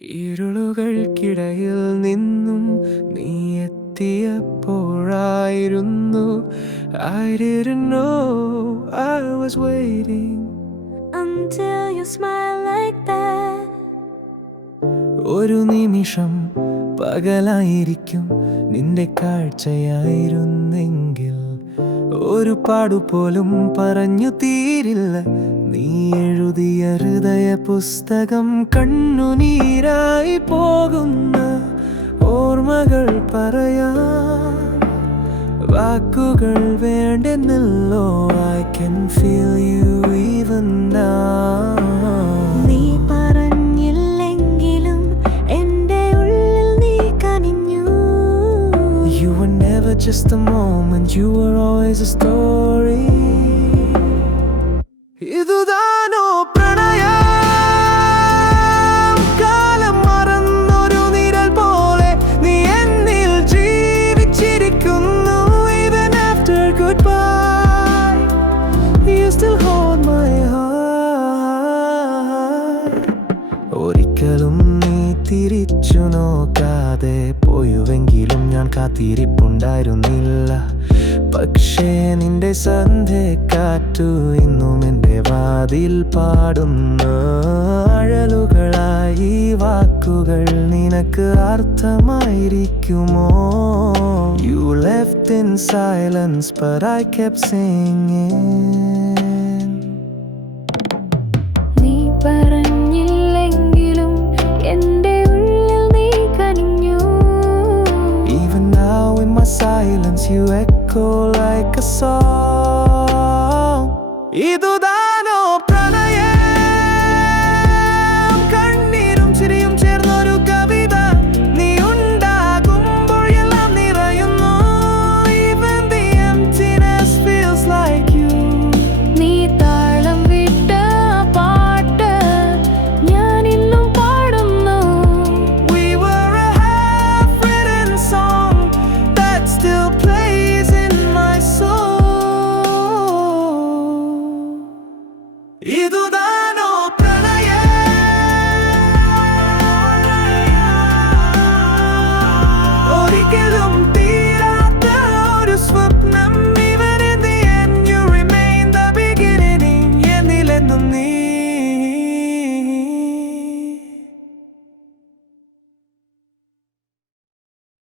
ഇരുളുകൾക്കിടയിൽ നിന്നും നീ എത്തിയപ്പോഴായിരുന്നു I didn't know I was waiting until you smile like that. ഒരു നിമിഷം പകലായിരിക്കും നിന്റെ കാഴ്ചയായിരുന്നെങ്കിൽ ഒരു പാടുപോലും പറഞ്ഞു തീരില്ല നീ എഴുതിയ ഹൃദയ പുസ്തകം കണ്ണുനീരായി പോകുന്ന ഓർമ്മകൾ പറയാൻ വാക്കുകൾ വേണ്ടെന്നല്ലോ I can feel you even now. നീ പറഞ്ഞില്ലെങ്കിലും എൻ്റെ ഉള്ളിൽ നീ കനിഞ്ഞു. You were never just a moment, you were always a story. ഇതുതാനോ പ്രണയം കാലം മറന്നൊരു നിഴൽ പോലെ നീ എന്നിൽ ജീവിച്ചിരിക്കുന്നു. Even after goodbye you still hold my heart. ഒരിക്കലും നീ തിരിച്ചു നോക്കാതെ പോയുവെങ്കിലും ഞാൻ കാത്തിരിപ്പുണ്ടായിരുന്നില്ല. പക്ഷേ നിന്റെ സന്ധ്യക്കാറ്റു ഇന്നും എൻ്റെ വാതിൽ പാടുന്ന അഴലുകളായി വാക്കുകൾ നിനക്ക് അർത്ഥമായിരിക്കുമോ? You left in silence but I kept singing. നീ പറഞ്ഞില്ലെങ്കിലും എൻ്റെ ഉള്ളിൽ നീ കനിഞ്ഞു. Even now in my silence you echo like a song. ഇതുതാനോ പ്രണയം കണ്ണീരും ചിരിയും ചേർന്നൊരു കവിത നീ ഉണ്ടാകുമ്പോൾ എല്ലാം നിറയുന്നു. Even the emptiness feels like you. നീ താളം വിട്ട പാട്ട് ഞാൻ ഇന്നും പാടുന്നു. We were a half-written song that still plays in my soul. ഇതുതാ